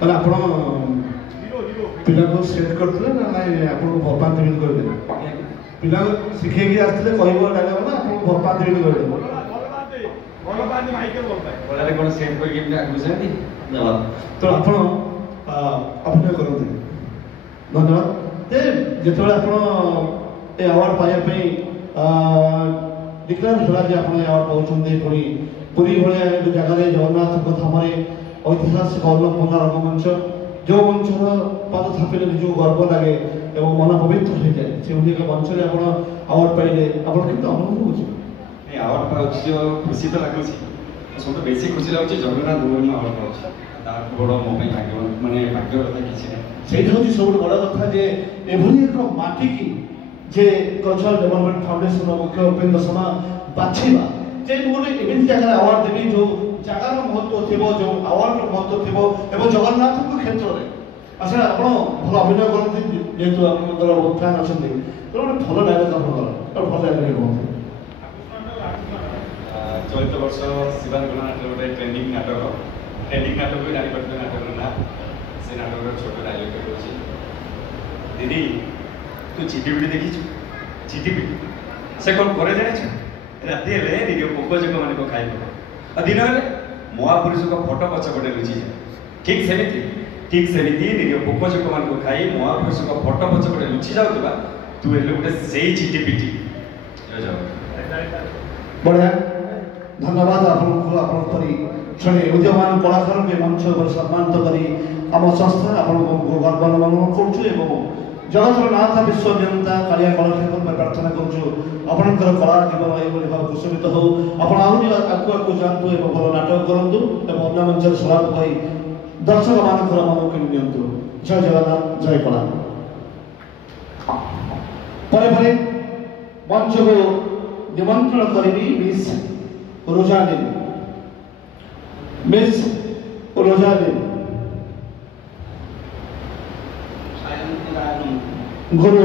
ମାନେ ଆପଣ ପିଲାଙ୍କୁ ସେଟ୍ କରିଥିଲେ ନା ନାଇଁ ଆପଣଙ୍କୁ ଭଲ ପାଆନ୍ତି କହିଦେଲେ ପିଲାଙ୍କୁ ଶିଖେଇକି ଆସିଥିଲେ କହିବ ଡାଇଲଗ ନା ଆପଣଙ୍କୁ ଭଲ ପାଆନ୍ତି କହିଦେଲେ କ'ଣ ସେଟ୍ କରିକି ଏମିତି ଆଗକୁ ଯାଆନ୍ତି ତ ଆପଣ ଅଭିନୟ କରନ୍ତି ଧନ୍ୟବାଦ ଯେତେବେଳେ ଆପଣ ଏ ଆୱାର୍ଡ ପାଇବା ପାଇଁ ଡିକ୍ଲେୟାର ହେଲା ଯେ ଆପଣ ଏ ଆୱାର୍ଡ ପାଉଛନ୍ତି ପୁଣି ପୁରୀ ଭଳିଆ ଏକ ଜାଗାରେ ଜଗନ୍ନାଥଙ୍କ ଧାମରେ ଐତିହାସିକ ଅନ୍ନପୂର୍ଣ୍ଣା ରଙ୍ଗମଞ୍ଚ ଯେଉଁ ମଞ୍ଚର ପାଦ ଥାପିଲେ ନିଜକୁ ଗର୍ବ ଲାଗେ ଏବଂ ମନ ପବିତ୍ର ହୋଇଯାଏ ସେଭଳି ଏକ ମଞ୍ଚରେ ଆପଣ ଆୱାର୍ଡ ପାଇଲେ ଆପଣ କେମିତି ଅନୁଭବ ହେଉଛି ଏ ଆୱାର୍ଡ ପାଉଛି ଖୁସି ତ ଲାଗୁଛି ସବୁଠୁ ବେଶୀ ଖୁସି ଲାଗୁଛି ଜଗନ୍ନାଥ ମୁଁ ଆୱାର୍ଡ ପାଉଛି ତାଠୁ ବଡ଼ ମୋ ପାଇଁ ଭାଗ୍ୟ ମାନେ ଭାଗ୍ୟ କଥା କିଛି ନାହିଁ ସେଇଟା ହେଉଛି ସବୁଠୁ ବଡ଼ କଥା ଯେ ଏଭଳି ଏକ ମାଟିକି ଯେ କଲଚରାଲ ଡେଭଲପମେଣ୍ଟ ଫାଉଣ୍ଡେସନର ମୁଖ୍ୟ ଉପେନ୍ଦ୍ର ଶର୍ମା ବାଛିବା ଯେ ମୁଁ ଗୋଟେ ଏମିତି ଜାଗାରେ ଆୱାର୍ଡ ଦେବି ଯେଉଁ ଜାଗାର ମହତ୍ତ୍ୱ ଥିବ ଯେଉଁ ଆୱାର୍ଡର ମହତ୍ତ୍ୱ ଥିବ ଏବଂ ଜଗନ୍ନାଥଙ୍କ କ୍ଷେତ୍ରରେ ଆଚ୍ଛା ଆପଣ ଭଲ ଅଭିନୟ କରନ୍ତି ଯେହେତୁ ଆପଣଙ୍କର ବହୁତ ଫ୍ୟାନ୍ ଅଛନ୍ତି ତେଣୁ ଗୋଟେ ଭଲ ଡାଇଲଗ ଆପଣଙ୍କର ଭଲ ଡାଇଲଗ କୁହନ୍ତୁ ଚଳିତ ବର୍ଷ ଶିବାନନ୍ଦ ନାଟକ ଗୋଟେ ଟ୍ରେଣ୍ଡିଂ ନାଟକ ବି ଜାଣିପାରୁଥିବେ ନାଟକର ନାଁ ସେ ନାଟକର ଛୋଟ ଡାଇଲଗ୍ କହୁଛି ଦିଦି ତୁ ଝିଟିପିଟି ଦେଖିଛୁ ଝିଟିପିଟି ସେ କ'ଣ କରେ ଜାଣିଛୁ ରାତି ହେଲେ ନିଜ ପୋକ ଜୋକମାନଙ୍କୁ ଖାଇବ ଆଉ ଦିନ ହେଲେ ମହାପୁରୁଷଙ୍କ ଫଟୋ ପଛପଟେ ଲୁଚିଯାଏ ଠିକ୍ ସେମିତି ନିଜ ପୋକ ଜୋକମାନଙ୍କୁ ଖାଇ ମହାପୁରୁଷଙ୍କ ଫଟୋ ପଛପଟେ ଲୁଚି ଯାଉଥିବା ତୁ ହେଲେ ଗୋଟେ ସେଇ ଝିଟିପିଟି ବଢ଼ିଆ ଧନ୍ୟବାଦ ଆପଣଙ୍କୁ ଆପଣ ପରି ଜଣେ ଉଦୀୟମାନ କଳାକାରଙ୍କୁ ମଞ୍ଚ ଉପରେ ସମ୍ମାନିତ କରି ଆମ ସଂସ୍ଥା ଆପଣଙ୍କୁ ଗର୍ବ ଅନୁଭବ କରୁଛୁ ଏବଂ ଜଗତର ନାଥ ବିଶ୍ୱନିୟନ୍ତା କାଳିଆ କଳାକ୍ଷେତ୍ର ପାଇଁ ପ୍ରାର୍ଥନା କରୁଛୁ ଆପଣଙ୍କର କଳା ଜୀବନ ଏଭଳି ଭାବେ କୁଶଳିତ ହଉ ଆପଣ ଆହୁରି ଆଗକୁ ଯାଆନ୍ତୁ ଏବଂ ଭଲ ନାଟକ କରନ୍ତୁ ଏବଂ ଅନ୍ୟ ମଞ୍ଚରେ ସଲାପ ପାଇ ଦର୍ଶକମାନଙ୍କର ମନ କିଣି ନିଅନ୍ତୁ ଜୟ ଜଗନ୍ନାଥ ଜୟ କଳା ପରେ ମଞ୍ଚକୁ ନିମନ୍ତ୍ରଣ କରିବି ମିସ୍ ରୋଜାଲିନ୍ गुरु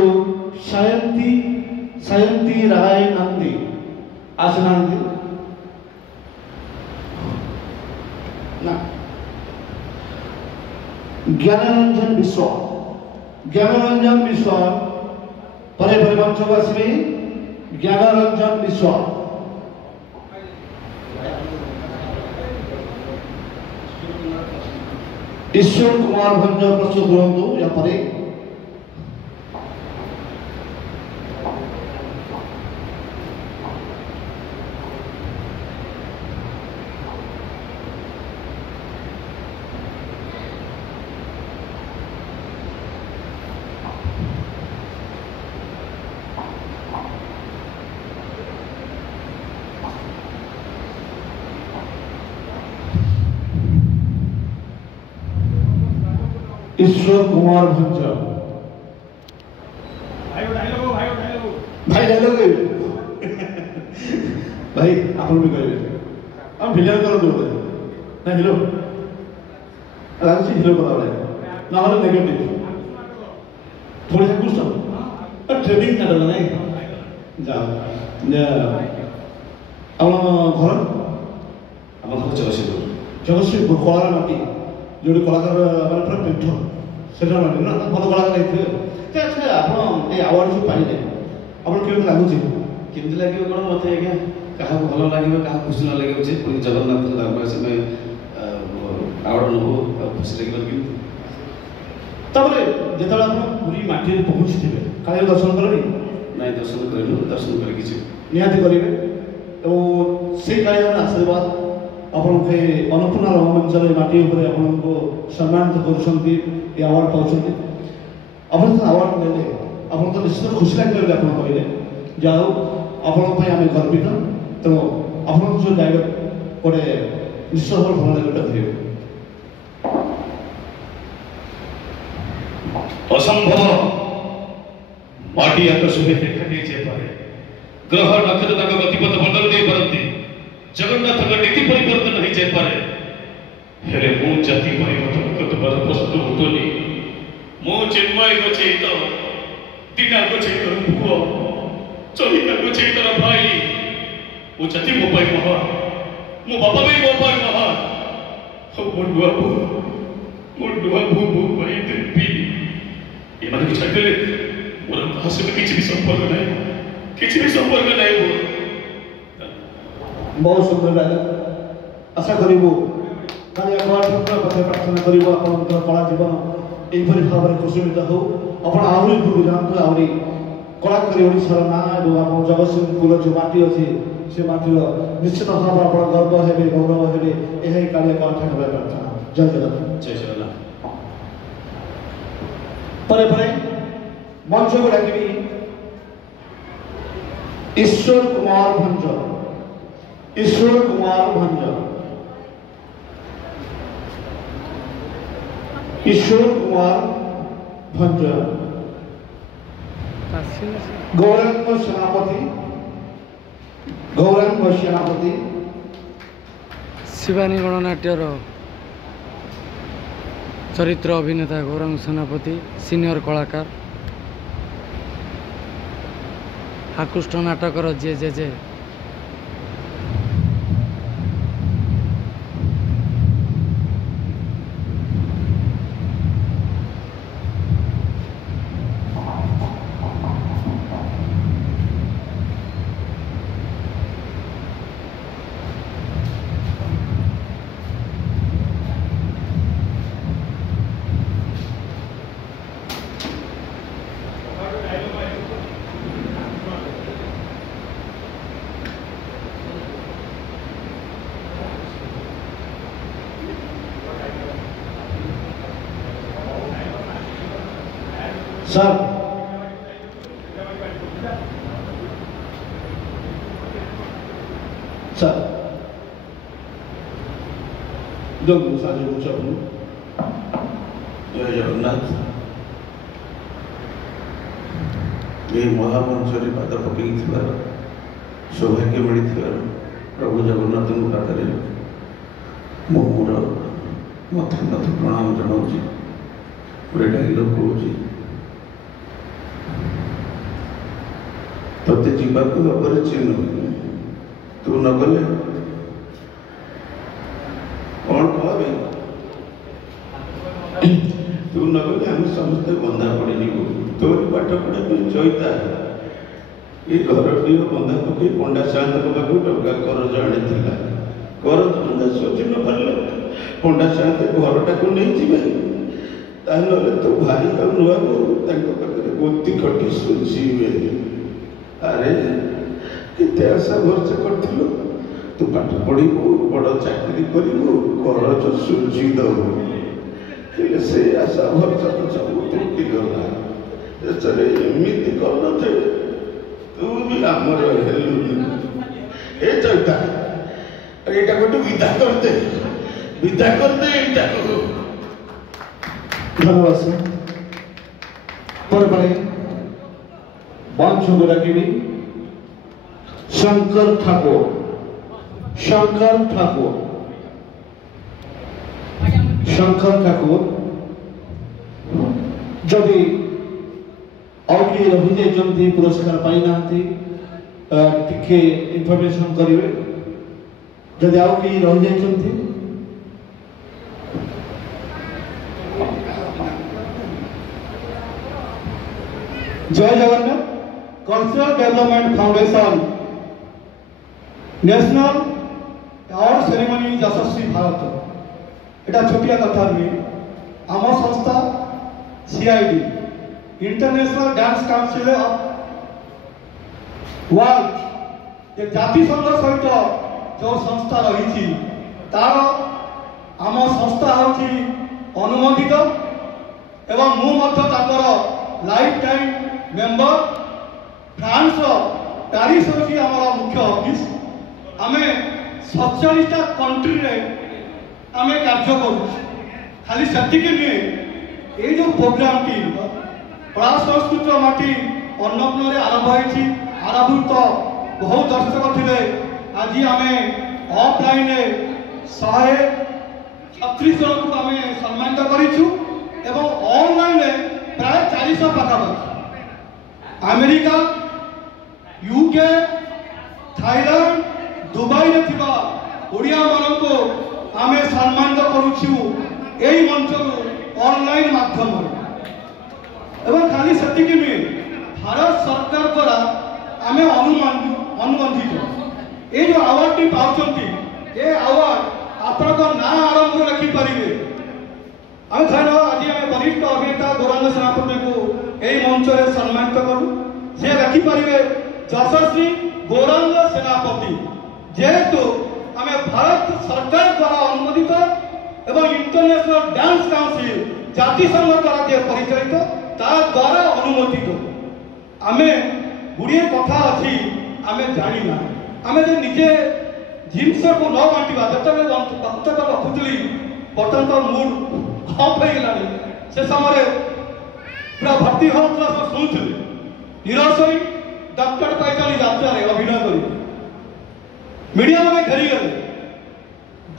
सायंती राय नंदी आसनांदी ना ज्ञानरंजन विश्व परे मंचवासी ज्ञानरंजन विश्व ईश्वर कुमार भंज प्रस्तुत करंतु या परे ईश्वर कुमार भंज भाई डायलॉग भाई आपण भी कहबे हम विलन कर दो ना हिरो लागछि हिरो करा बळे ना हले नेगेटिव थोड़ी सा कुछ ट्रेनिंग कर नहीं जा आपण घर आपण जगतसिंहपुर कलार माटी जो कलाकार मैंने पूरा पीठ से ना भल कलाकार होते आप आवार्ड जो पाइले आप लगुच केमती लगे कौन मत आज्ञा क्या भल लगे क्या खुशी न लगे पुणी जगन्नाथ धर्म से आवार्ड नब खुशी लगे जो आप पूरी माटी पहुँची थे काली दर्शन करें ना दर्शन करूँ दर्शन कर निहाती करेंगे से कालियार आशीर्वाद आपण के अन्नपूर्णा रंगमंचर माटी उपरे आपको सम्मानित करुँच अवार्ड पाँच आप अवार्ड ने आप तो निश्चित खुशी लगे आप कहले जहाँ आम गर्वित तेणु आप जो डायलग गोटे निश्चित भाव भल लगे कहे असंभव माटी आकाश देखा ग्रह नक्षत्र गतिपथ बदल दे पारती जगन्नाथ नीति परिवर्तन हो जाए हेले मु जाति परिवर्तन करबार प्रस्तुत होतोनी मो चिन्मय गचेत दीना गचेत पुओ चलिका गचेत भाई मो जाति मो पाई महान मो बापा भी मो पाई महान मो बाबू मुंडुआ भू भू भाई देवी ये मतलब कुछ छाड़ले मोर हस में किसी भी संपर्क नहीं वो बहुत सुंदर लगा आशा करिबो कालिया ठाकुर पथे प्रार्थना करिबो आपनकर कला जीवन एपरि भाव में कुसुमित हो अपन आहुरी पूर्व जानते आहुरी कला करी ओडिशार ना एवं आप जगतसिंहपुर जो माटी अच्छी से माटीर निश्चित भाव आप गर्व हे गौरव हे यही कालिया ठाकुर प्रार्थना जय जगन्नाथ जय जगन्नाथ परे परे मंच को डाकिबी ईश्वर कुमार भंज ईश्वर कुमार भंज ईश्वर कुमार भंज गौरांग सेनापति शिवानी गणनाट्यर चरित्र अभिनेता गौरांग सेनापति सीनियर कलाकार आकृष्ट नाटकर जे जे जे सर सर जय जगन्नाथ ये महामंचरे पाद पकई सौभाग्य मिली प्रभु जगन्नाथ पाखे मोर मत प्रणाम जनाऊँ गोटे डायलॉग कहूँ तोते जीवाक अपरिचिन्न तू न गले कौन कहबे तू न गले हम समस्ते बंधा पड़ी तोरी पाठ पढ़ा तू चैता ये घरटी बंधा पकई पंडा साहब पाखु टंका करज आनी करज बंधा सोची न पारे पंडा साहब घरटा को नहीं जीवे ताहले तो भाई का नुआ को गोती खटी सुझीवे अरे केते आशा भरसा करथिलो तू पाठ पढ़िबू बड़ चाकरी करिबू करज सुझी दबू हेले से आशा भरसा तो सब टूटी गला चले एमिति करन थे तू भी हमर हेलु ए चैता अरे एटा गोटे विदा करते एटा को धन्यवाद सर पर भाई मंच को डाकिबी शंकर ठाकुर जदि आउ किए रही जाइए पुरस्कार पाई ना टिके इनफॉरमेशन करेंगे जदि आउ किए रही जाइए Jai Jagannath cultural development foundation national award ceremony Yashaswi Bharat एटा छोटिया कथा नुहे आम संस्था CID international dance council of world ये जाति संघ सहित जो संस्था रही तार आम संस्था हूँ अनुमोदित एवं मुझे life time member France Paris होची हमारा मुख्य ऑफिस आमे 47टा कंट्री रे आमे कार्य करू खाली सेति के लिए ए जो प्रोग्राम की कला संस्कृत माटी अन्नपूर्ण रे आरंभ होईची आरंभ तो बहुत दर्शक थिले आज आमे ऑफलाइन रे 136 जन को आमे सम्मानित करिछु एवं ऑनलाइन रे प्राय 400 पाखापाखि अमेरिका यूके थाईलैंड दुबई रे थिबा ओडिया मानन को आमे सम्मानित करूछु এই মঞ্চରୁ অনলাইন মাধ্যমରେ এবং খালি সেତିকি নୁହେଁ ଭାରତ ସରକାର ଦ୍ୱାରା ଆମେ ଅନୁବନ୍ଧିତ এই যে আওয়ার্ডটি পাচ্ছেন এই আওয়ার্ড আপনার না আরম্ভ লেখিপারে আমি ধর আজ আমি বরিষ্ঠ অভিনেতা গৌরাঙ্গ সেনাপতি এই মঞ্চে সম্মানিত করু সে লেখিপারে যশস্বী গৌরাঙ্গ সেনাপতি যেহেতু আমি ভারত সরকার দ্বারা অনুমোদিত এবং ইন্টারন্যাশনাল ডান্স কাউন্সিল জাতিসংঘ দ্বারা যে পরিচালিত তা দ্বারা অনুমোদিত আমি গুড়িয়ে কথা অছি আমি জানি না আমি যে নিজে জিনিসକୁ ନ ବାଣ୍ଟିବା ଯେତେବେଳେ ବକ୍ତବ୍ୟ ରଖୁଥିଲି ବର୍ତ୍ତମାନ ତ ମୁଡ୍ ଅଫ୍ ହେଇଗଲାଣି ସେ ସମୟରେ ପୁରା ଭର୍ତ୍ତି ହେଉଥିଲା ସବୁ ଶୁଣୁଥିଲି ନିରଶ ହୋଇ ଡକ୍ଟର ପାଇଚାଲି ଯାତ୍ରାରେ ଅଭିନୟ କରି ମିଡ଼ିଆ ମାନେ ଘେରିଗଲେ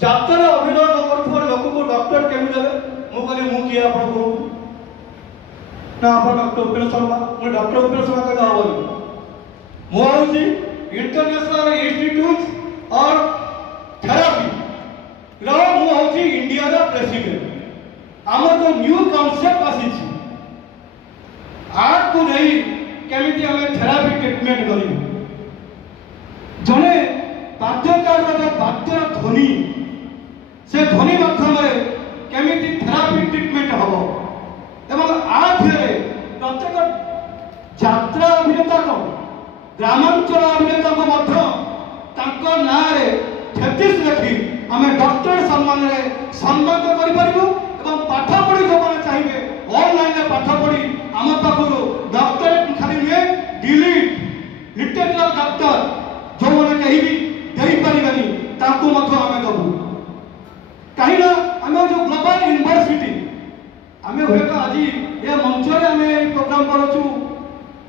ଯାତ୍ରାରେ ଅଭିନୟ ନ କରୁଥିବା ଲୋକଙ୍କୁ ଡକ୍ଟର କେମିତି ଦେବେ ମୁଁ କହିଲି ମୁଁ କିଏ ଆପଣ କୁହନ୍ତୁ ନା ଆପଣ ଡକ୍ଟର ଉପେନ ଶର୍ମା ମୁଁ ଡକ୍ଟର ଉପେନ ଶର୍ମା କହିଲେ ହବନି ମୁଁ ହେଉଛି इंटरनेशनल इंस्टीट्यूट और थेरापी मु हूँ इंडिया प्रेसिडेंट आमर जो न्यू कॉन्सेप्ट आसी आर्ट को नहीं केमिति आम थेरापी ट्रिटमेंट करूँ जड़े वाद्यकार वाद्यर ध्वनि से ध्वनि माध्यम केमिति थेरापी ट्रिटमेंट हम एवं आधे प्रत्येक यात्रा अभिनेता को ग्रामांचल अभिनेता को ना थेसिस लिखि आम डॉक्टर सम्मान सम्मानित कर पाठ पढ़ी जो मैंने चाहिए ऑनलाइन पाठ पढ़ी आम पाखु डॉक्टरेट खाली नुहे डिलीट लिटरेचर डॉक्टर जो मैंने कहीं भी दे पारे आम दबू कहीं आम जो ग्लोबल यूनिवर्सिटी आम हे तो आज ये मंच आम प्रोग्राम करूँ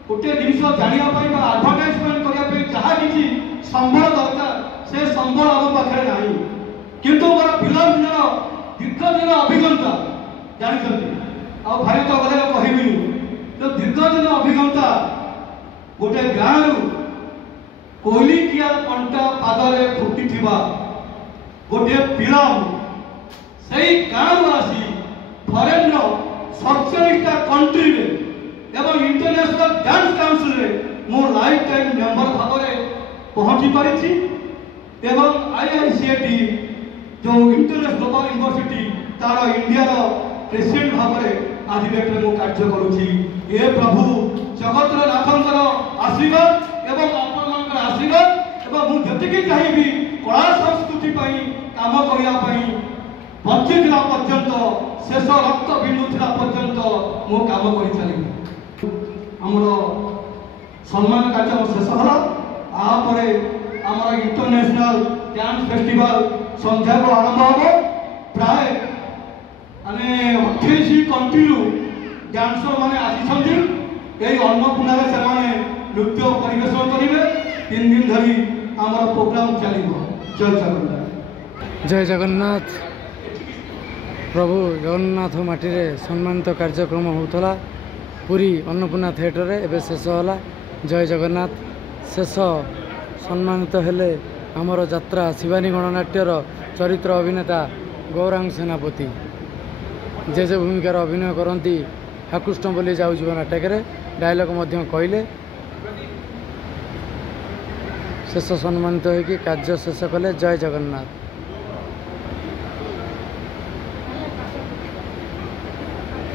गोटे जिन जानापी आडभटाइजमेंट करने जहाँ किसी संबल दरकार से संबल आम पाखे ना किंतु मोर फिल्म दीर्घ दिन अभिज्ञता जानते आ भाई तो गले कहबी तो दीर्घ दिन अभिज्ञता गोटे गाँव कोईली किया कंटा पादरे फुटी गोटे फिल्म से गाँव आसी फरेन 47टा कंट्री एवं इंटरनेशनल डांस काउंसिल मो लाइफ टाइम मेंबर भाव में पहुंची पारी एवं IICAT जो इंटरनेशनल ग्लोबल यूनिवर्सिटी तार इंडिया प्रेसिडेंट भाव में आज डेट में कार्य करुँची ए प्रभु जगतर नाथंकर आशीर्वाद एवं आपन आशीर्वाद एवं मुझे चाहिए कला संस्कृति काम करने बंचीला पर्यंत शेष रक्त बिंदुला पर्यंत मु काम कर चली आमर सम्मान कार्यक्रम शेष है आपर आमर इंटरनेशनल डांस फेस्टिवल संध्या को आरंभ हम प्राय माने 28 कंट्री डांसर माने आसी अन्नपूर्णा से नृत्य परिवेशन करेंगे 3 दिन धरी आमर प्रोग्राम चलो जय जगन्नाथ जय जगन्नाथ प्रभु जगन्नाथ माटी रे सम्मानित कार्यक्रम होता पुरी अन्नपूर्णा थिएटर एवं शेष होला जय जगन्नाथ शेष सम्मानित हेले आमर यात्रा शिवानी गणनाट्यर चरित्र अभिनेता गौरांग सेनापति जे जे भूमिकार अभिनय करती हाकृष्ण बोली जाऊ जीव नाटक डायलॉग कहले शेष सम्मानित होगी कार्य शेष कले जय जगन्नाथ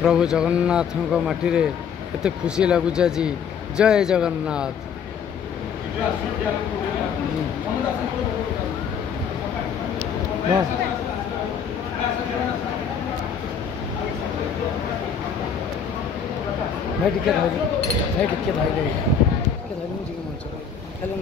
प्रभु जगन्नाथ माटी रे एते खुशी लगुच आज जय जगन्नाथ भाई टिके धैले मुझे मंच हेलन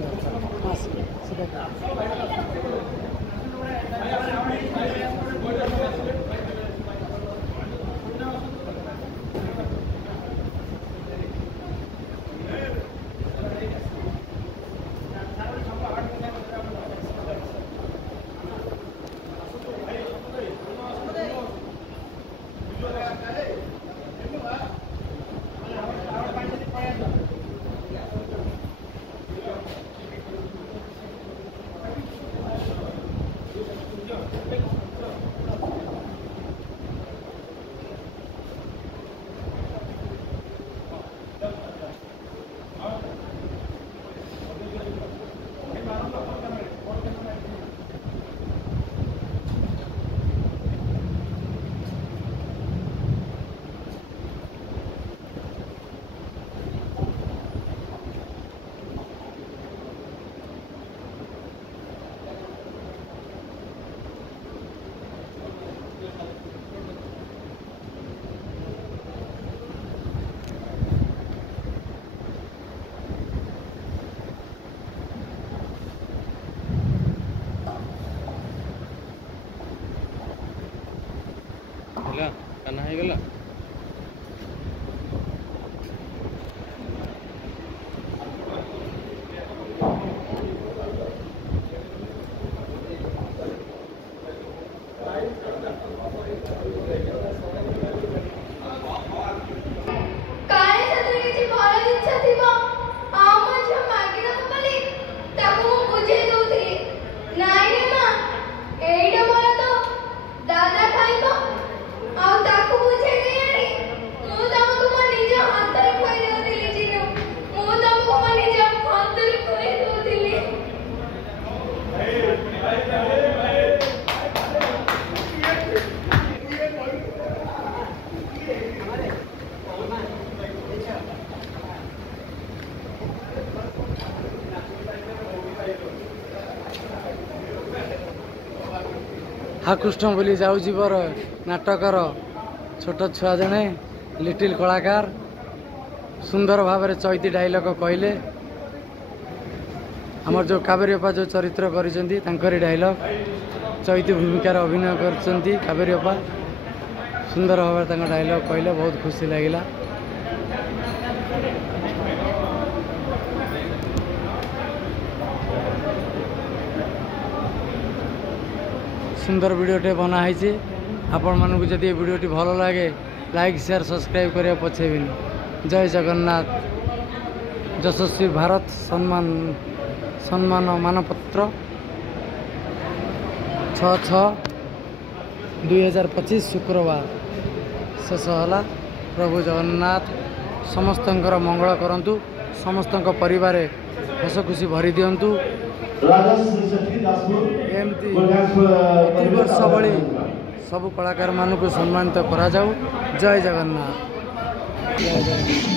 ହେଲା କାହ୍ନା ହେଇଗଲା। କାଳେ ସେଥିରେ କିଛି ଭଲ ଜିନିଷ ଥିବ ଆଉ ମୋ ଝିଅ ମାଗିଦବ ବୋଲି ତାକୁ ମୁଁ ବୁଝେଇ ଦଉଥିଲି। ନାଇଁ ରେ ମା, ଏଇଟା ମୋର ତ ଦାଦା ଖାଇବ ଆଉ ତାକୁ ବୁଝେଇ ଦେଇ ମୁଁ ତମକୁ ମୋ ନିଜ ହାତରେ ଖୁଆଇ ଦଉଥିଲି। ଚିନୁ, ମୁଁ ତମକୁ ମୋ ନିଜ ହାତରେ ଖୁଆଇ ଦଉଥିଲି। ହାକୃଷ୍ଣ ବୋଲି ଯାଉଛି ବର ନାଟକର ଛୋଟ ଛୁଆ ଜଣେ ଲିଟିଲ୍ କଳାକାର ସୁନ୍ଦର ଭାବରେ ଚୈତି ଡାଇଲଗ କହିଲେ। ଆମର ଯେଉଁ କାବେରୀ ଅପା ଯେଉଁ ଚରିତ୍ର କରିଛନ୍ତି ତାଙ୍କରି ଡାଇଲଗ ଚୈତି ଭୂମିକାରେ ଅଭିନୟ କରିଛନ୍ତି କାବେରୀ ଅପା। ସୁନ୍ଦର ଭାବରେ ତାଙ୍କ ଡାଇଲଗ କହିଲେ, ବହୁତ ଖୁସି ଲାଗିଲା। ସୁନ୍ଦର ଭିଡ଼ିଓଟେ ବନା ହେଇଛି। ଆପଣମାନଙ୍କୁ ଯଦି ଏ ଭିଡ଼ିଓଟି ଭଲ ଲାଗେ ଲାଇକ୍ ସେୟାର ସବସ୍କ୍ରାଇବ୍ କରିବା ପଛେଇବେନି। ଜୟ ଜଗନ୍ନାଥ। ଯଶସ୍ୱୀ ଭାରତ ସମ୍ମାନ ମାନପତ୍ର 6/6/2025 ଶୁକ୍ରବାର ଶେଷ ହେଲା। ପ୍ରଭୁ ଜଗନ୍ନାଥ ସମସ୍ତଙ୍କର ମଙ୍ଗଳ କରନ୍ତୁ, ସମସ୍ତଙ୍କ ପରିବାରରେ ହସ ଖୁସି ଭରି ଦିଅନ୍ତୁ। ରାଜଶ୍ରୀ ସେଠୀ ଦାସପୁର ଏମିତି ଗୋଟାଏ ପ୍ରତିବର୍ଷ ଭଳି ସବୁ କଳାକାରମାନଙ୍କୁ ସମ୍ମାନିତ କରାଯାଉ। ଜୟ ଜଗନ୍ନାଥ। ଜୟ ଜଗନ୍ନାଥ।